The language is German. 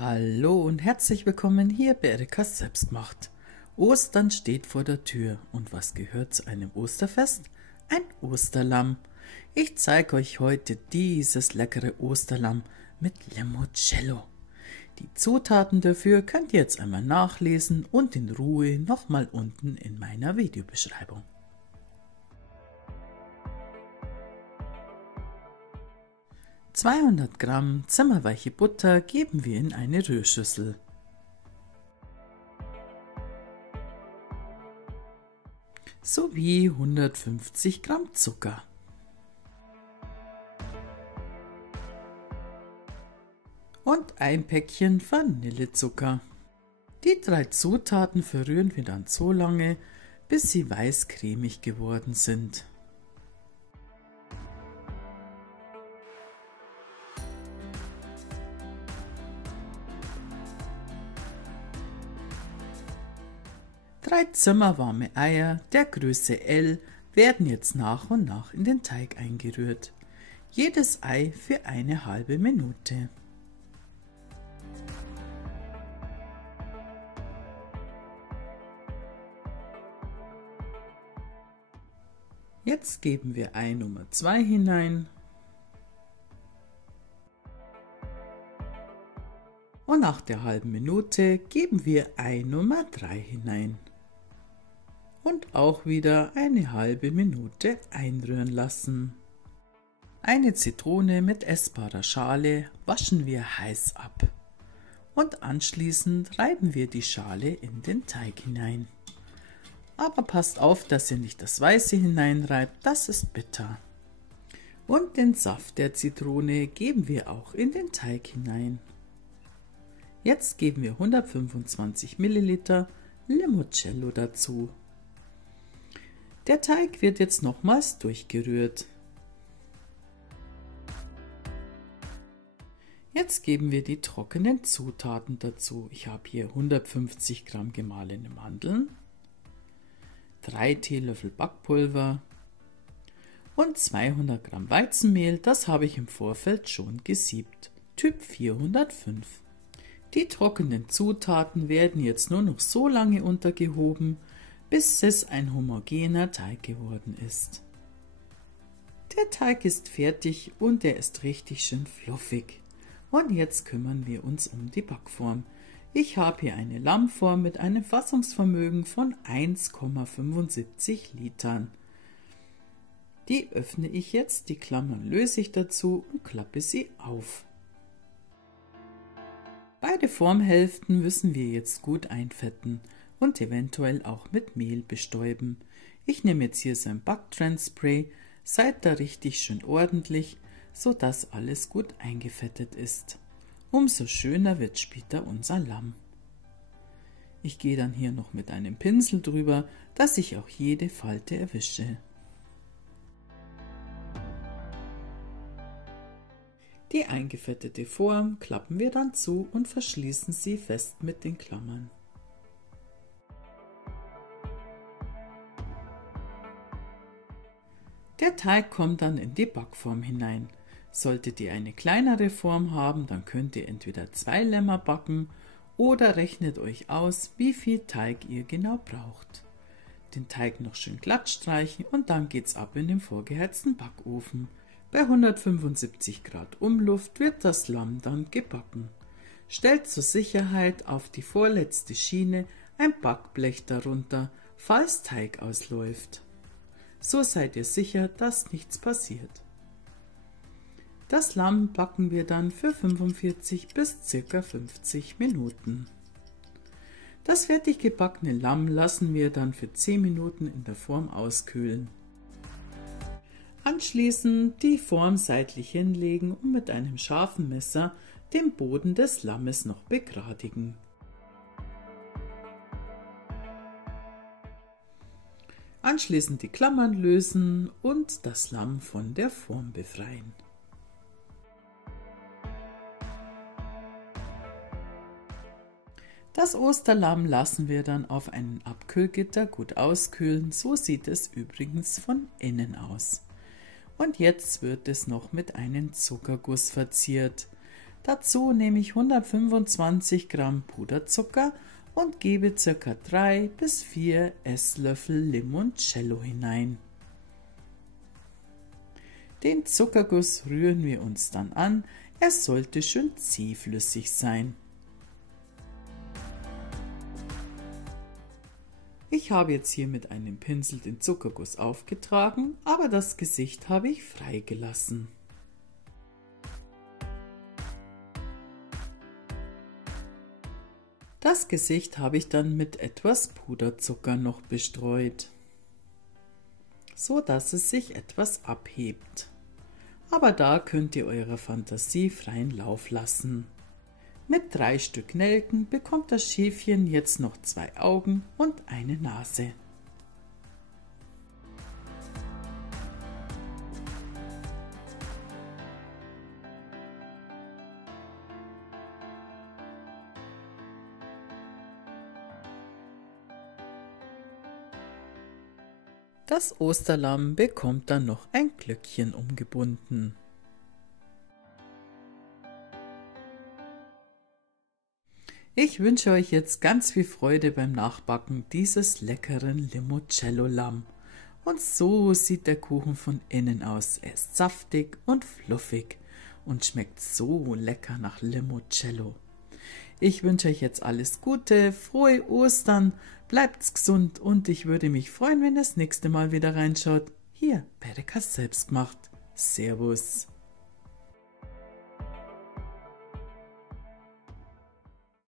Hallo und herzlich willkommen hier bei Erikas Selbstmacht. Ostern steht vor der Tür und was gehört zu einem Osterfest? Ein Osterlamm. Ich zeige euch heute dieses leckere Osterlamm mit Limoncello. Die Zutaten dafür könnt ihr jetzt einmal nachlesen und in Ruhe nochmal unten in meiner Videobeschreibung. 200 Gramm zimmerweiche Butter geben wir in eine Rührschüssel. Sowie 150 Gramm Zucker. Und ein Päckchen Vanillezucker. Die 3 Zutaten verrühren wir dann so lange, bis sie weiß-cremig geworden sind. Drei zimmerwarme Eier der Größe L werden jetzt nach und nach in den Teig eingerührt. Jedes Ei für eine halbe Minute. Jetzt geben wir Ei Nummer 2 hinein und nach der halben Minute geben wir Ei Nummer 3 hinein. Und auch wieder eine halbe Minute einrühren lassen. Eine Zitrone mit essbarer Schale waschen wir heiß ab. Und anschließend reiben wir die Schale in den Teig hinein. Aber passt auf, dass ihr nicht das Weiße hineinreibt, das ist bitter. Und den Saft der Zitrone geben wir auch in den Teig hinein. Jetzt geben wir 125 ml Limoncello dazu. Der Teig wird jetzt nochmals durchgerührt. Jetzt geben wir die trockenen Zutaten dazu. Ich habe hier 150 Gramm gemahlene Mandeln, 3 Teelöffel Backpulver und 200 Gramm Weizenmehl, das habe ich im Vorfeld schon gesiebt, Typ 405. Die trockenen Zutaten werden jetzt nur noch so lange untergehoben, bis es ein homogener Teig geworden ist. Der Teig ist fertig und er ist richtig schön fluffig. Und jetzt kümmern wir uns um die Backform. Ich habe hier eine Lammform mit einem Fassungsvermögen von 1,75 Litern. Die öffne ich jetzt, die Klammern löse ich dazu und klappe sie auf. Beide Formhälften müssen wir jetzt gut einfetten und eventuell auch mit Mehl bestäuben. Ich nehme jetzt hier so ein Backtrendspray, seid da richtig schön ordentlich, sodass alles gut eingefettet ist. Umso schöner wird später unser Lamm. Ich gehe dann hier noch mit einem Pinsel drüber, dass ich auch jede Falte erwische. Die eingefettete Form klappen wir dann zu und verschließen sie fest mit den Klammern. Der Teig kommt dann in die Backform hinein. Solltet ihr eine kleinere Form haben, dann könnt ihr entweder 2 Lämmer backen oder rechnet euch aus, wie viel Teig ihr genau braucht. Den Teig noch schön glatt streichen und dann geht's ab in den vorgeheizten Backofen. Bei 175 Grad Umluft wird das Lamm dann gebacken. Stellt zur Sicherheit auf die vorletzte Schiene ein Backblech darunter, falls Teig ausläuft. So seid ihr sicher, dass nichts passiert. Das Lamm backen wir dann für 45 bis ca. 50 Minuten. Das fertig gebackene Lamm lassen wir dann für 10 Minuten in der Form auskühlen. Anschließend die Form seitlich hinlegen und mit einem scharfen Messer den Boden des Lammes noch begradigen. Anschließend die Klammern lösen und das Lamm von der Form befreien. Das Osterlamm lassen wir dann auf einem Abkühlgitter gut auskühlen, so sieht es übrigens von innen aus. Und jetzt wird es noch mit einem Zuckerguss verziert. Dazu nehme ich 125 Gramm Puderzucker und gebe ca. 3 bis 4 Esslöffel Limoncello hinein. Den Zuckerguss rühren wir uns dann an, er sollte schön zähflüssig sein. Ich habe jetzt hier mit einem Pinsel den Zuckerguss aufgetragen, aber das Gesicht habe ich freigelassen. Das Gesicht habe ich dann mit etwas Puderzucker noch bestreut, so dass es sich etwas abhebt. Aber da könnt ihr eurer Fantasie freien Lauf lassen. Mit 3 Stück Nelken bekommt das Schäfchen jetzt noch 2 Augen und eine Nase. Das Osterlamm bekommt dann noch ein Glöckchen umgebunden. Ich wünsche euch jetzt ganz viel Freude beim Nachbacken dieses leckeren Limoncello-Lamm. Und so sieht der Kuchen von innen aus. Er ist saftig und fluffig und schmeckt so lecker nach Limoncello. Ich wünsche euch jetzt alles Gute, frohe Ostern, bleibt's gesund und ich würde mich freuen, wenn ihr das nächste Mal wieder reinschaut. Hier, Perekas Selbstgemacht. Servus.